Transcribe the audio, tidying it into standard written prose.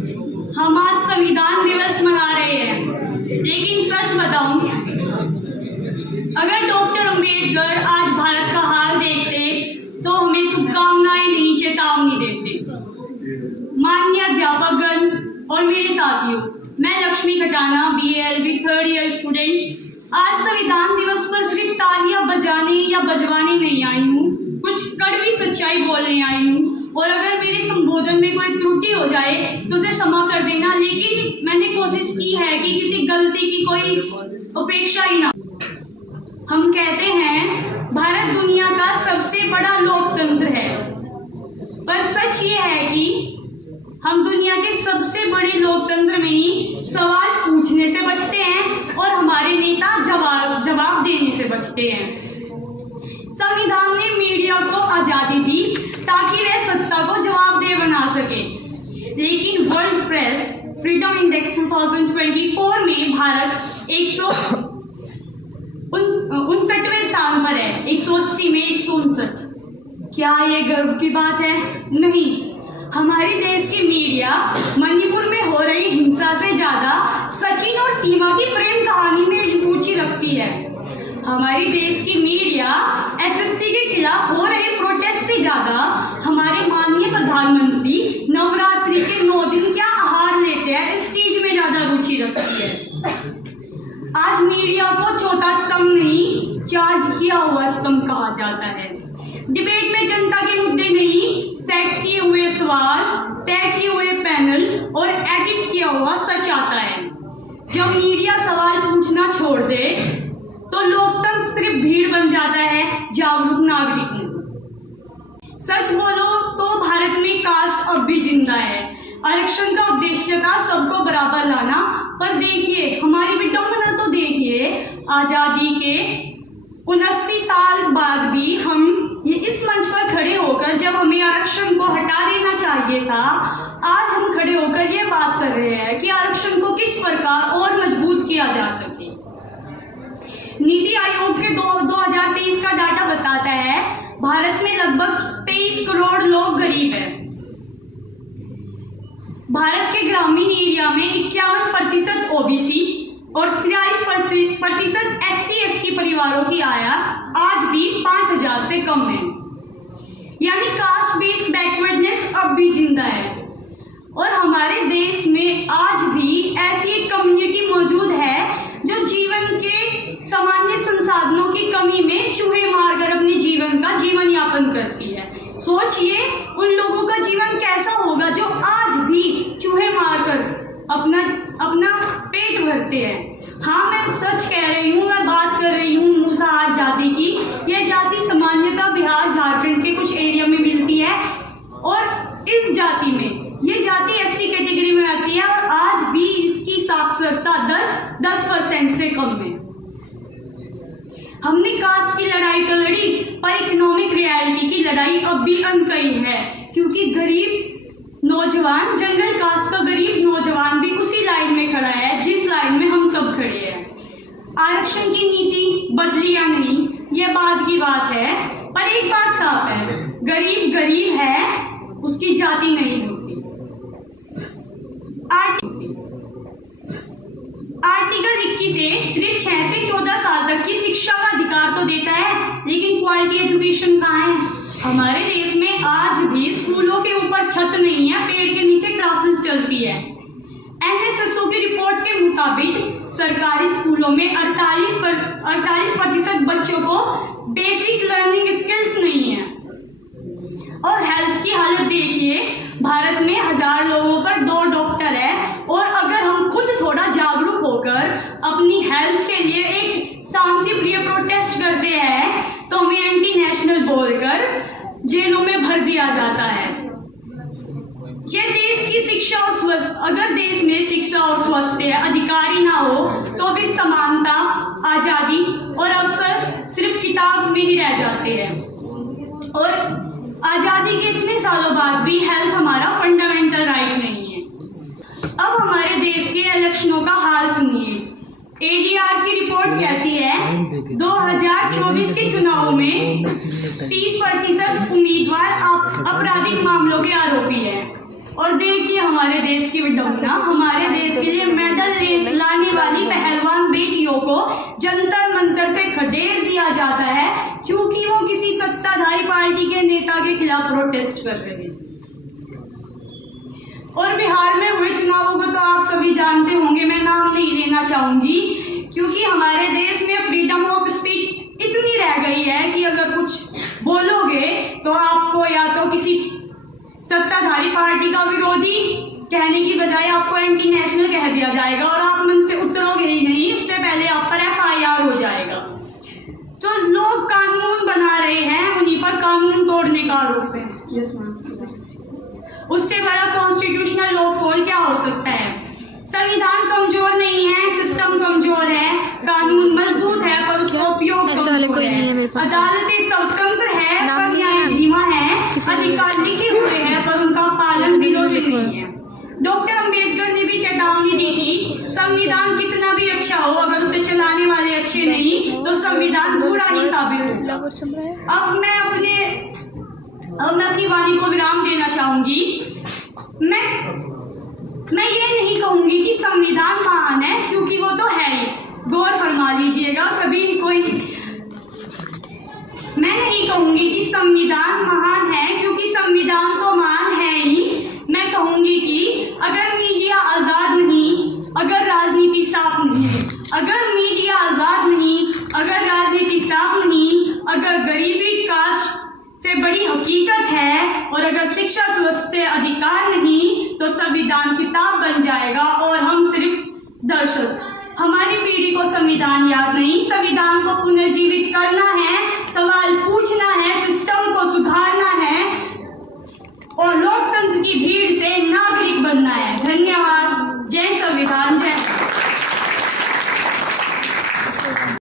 हम आज संविधान दिवस मना रहे हैं, लेकिन सच बताऊं, अगर डॉक्टर अंबेडकर आज भारत का हाल देखते तो हमें शुभकामनाएं नहीं, चेतावनी देते। माननीय अध्यापकगण और मेरे साथियों, मैं Lakshmi Khatana, BA-LB 3rd year student, आज संविधान दिवस पर सिर्फ तालियां बजाने या बजवाने नहीं आई हूँ, कुछ कड़वी सच्चाई बोलने आई हूँ। और अगर मेरे संबोधन में कोई त्रुटि हो जाए तो उसे क्षमा कर देना, लेकिन मैंने कोशिश की है कि किसी गलती की कोई उपेक्षा ही ना। हम कहते हैं भारत दुनिया का सबसे बड़ा लोकतंत्र है, पर सच ये है कि हम दुनिया के सबसे बड़े लोकतंत्र में ही सवाल पूछने से बचते हैं और हमारे नेता जवाब देने से बचते हैं। संविधान ने मीडिया को आजादी दी ताकि वह सत्ता को जवाबदेह बना सके, लेकिन वर्ल्ड प्रेस फ्रीडम इंडेक्स 2024 में भारत 159वें स्थान पर है, 180 में 159। क्या ये गर्व की बात है? नहीं। हमारे देश की मीडिया मणिपुर में हो रही हिंसा से ज्यादा सचिन और सीमा की प्रेम कहानी में रुचि रखती है। हमारे देश की मीडिया SST के खिलाफ हो रहे प्रोटेस्ट से ज्यादा हमारे माननीय प्रधानमंत्री नवरात्रि के 9 दिन क्या आहार लेते हैं इस चीज में ज्यादा रुचि रखती है। आज मीडिया को चौथा स्तंभ नहीं, चार्ज किया हुआ स्तंभ कहा जाता है। डिबेट में जनता के मुद्दे नहीं, सेट किए हुए सवाल, तय किए हुए पैनल और एडिट किया हुआ सच आता है। जब मीडिया सवाल पूछना छोड़ दे तो लोकतंत्र सिर्फ भीड़ बन जाता है, जागरूक नागरिक नहीं। सच बोलो तो भारत में कास्ट अब भी जिंदा है। आरक्षण का उद्देश्य था सबको बराबर लाना, पर देखिए हमारी विडंबना तो देखिए, आजादी के 79 साल बाद भी हम ये इस मंच पर खड़े होकर, जब हमें आरक्षण को हटा देना चाहिए था, आज हम खड़े होकर ये बात कर रहे हैं कि आरक्षण को किस प्रकार और मजबूत किया जा सके। नीति आयोग के 2023 का डाटा बताता है भारत में लगभग 23 करोड़ लोग गरीब हैं। भारत के ग्रामीण एरिया में 51% OBC और 43% SC/ST परिवारों की आय आज भी 5000 से कम है, यानी कास्ट बेस्ड बैकवर्डनेस अब भी जिंदा है। और हमारे देश में आज भी ऐसी एक कम्युनिटी मौजूद है जो जीवन के सामान्य संसाधनों की कमी में चूहे मारकर अपने जीवन यापन करती है। सोचिए उन लोगों का जीवन कैसा होगा जो आज भी चूहे मारकर अपना पेट भरते हैं। हाँ, मैं सच कह रही हूँ, मैं बात कर रही हूँ मूसाहार जाति की। यह जाति सामान्यतः बिहार झारखंड के कुछ एरिया में मिलती है और इस जाति में ये जाति SC कैटेगरी में आती है और आज भी इसकी साक्षरता दर 10% से कम है। हमने कास्ट की लड़ाई तो लड़ी, पर इकोनॉमिक रियलिटी की लड़ाई अब भी अनकही है, क्योंकि गरीब नौजवान, जनरल कास्ट का गरीब नौजवान भी उसी लाइन में खड़ा है जिस लाइन में हम सब खड़े हैं। आरक्षण की नीति बदली या नहीं, यह बात की बात है, पर एक बात साफ है, गरीब गरीब है, उसकी जाति नहीं होती। आर्टिकल 21 सिर्फ 6 से 14 साल तक की शिक्षा का अधिकार तो देता है, लेकिन क्वालिटी एजुकेशन कहाँ है? हमारे देश में आज भी स्कूलों के ऊपर छत नहीं है, पेड़ के नीचे क्लासेस चलती है। NSSO की रिपोर्ट के मुताबिक सरकारी स्कूलों में 48% बच्चों को बेसिक लर्निंग स्किल्स नहीं है। और हेल्थ की हालत देखिए, भारत में 1000 लोगों पर 2 डॉक्टर है, और अगर हम खुद थोड़ा जागरूक होकर अपनी हेल्थ के लिए एक शांति प्रिय प्रोटेस्ट करते हैं तो हमें एंटी नेशनल बोलकर जेलों में भर दिया जाता है। ये देश की शिक्षा और स्वास्थ्य, अगर देश में शिक्षा और स्वास्थ्य अधिकारी ना हो तो फिर समानता, आजादी और अवसर सिर्फ किताब में ही रह जाते हैं। और आजादी के इतने सालों बाद भी हेल्थ हमारा फंडामेंटल राइट नहीं है। अब हमारे देश के इलेक्शनों का हाल सुनिए। ADR की रिपोर्ट कहती है 2024 के चुनाव में 30% उम्मीदवार आपराधिक मामलों के आरोपी है और देखिए हमारे देश की विडंबना, हमारे देश के लिए मेडल लाने वाली पहलवान बेटियों को जंतर मंतर से खदेड़ दिया जाता है क्योंकि वो किसी सत्ताधारी पार्टी के नेता के खिलाफ प्रोटेस्ट कर रहे हैं। और बिहार में हुए चुनावों को तो आप सभी जानते होंगे, मैं नाम नहीं लेना चाहूंगी क्योंकि हमारे देश में फ्रीडम ऑफ स्पीच इतनी रह गई है कि अगर कुछ बोलोगे तो आपको या तो किसी सत्ताधारी पार्टी का विरोधी कहने की बजाय आपको एंटी नेशनल कह दिया जाएगा और आप मन से उतरोगे ही नहीं, उससे पहले आप पर FIR हो जाएगा। तो लोग कानून बना रहे हैं, उन्हीं पर कानून तोड़ने का आरोप है। उससे बड़ा कॉन्स्टिट्यूशनल लॉफॉल क्या हो सकता है? संविधान कमजोर नहीं है, सिस्टम कमजोर है, कानून मजबूत है पर उसका उपयोग कमजोर है, अदालतें स्वतंत्र है पर न्याय धीमा है, अधिकार लिखे हुए हैं पर उनका पालन दिलों से नहीं है। डॉक्टर अंबेडकर ने भी चेतावनी दी थी, संविधान कितना भी अच्छा हो अगर उसे चलाने वाले अच्छे नहीं तो संविधान बुरा ही साबित होगा। अब मैं अपनी वाणी को विराम देना चाहूंगी। मैं ये नहीं कहूंगी कि संविधान महान है क्योंकि वो तो है ही, गौर फरमा लीजिएगा सभी कोई। मैं नहीं कहूंगी कि संविधान महान है क्योंकि संविधान तो महान है ही। मैं कहूंगी कि अगर मीडिया आजाद नहीं, अगर राजनीति साफ नहीं, अगर मीडिया आजाद नहीं, अगर राजनीति साफ नहीं, अगर गरीबी कास्ट से बड़ी हकीकत है और अगर शिक्षा स्वास्थ्य अधिकार नहीं तो संविधान किताब बन जाएगा और हम सिर्फ दर्शक। हमारी पीढ़ी को संविधान याद नहीं, संविधान को पुनर्जीवित करना है, सवाल पूछना है, सिस्टम को सुधारना है और लोकतंत्र की भीड़ से नागरिक बनना है। धन्यवाद।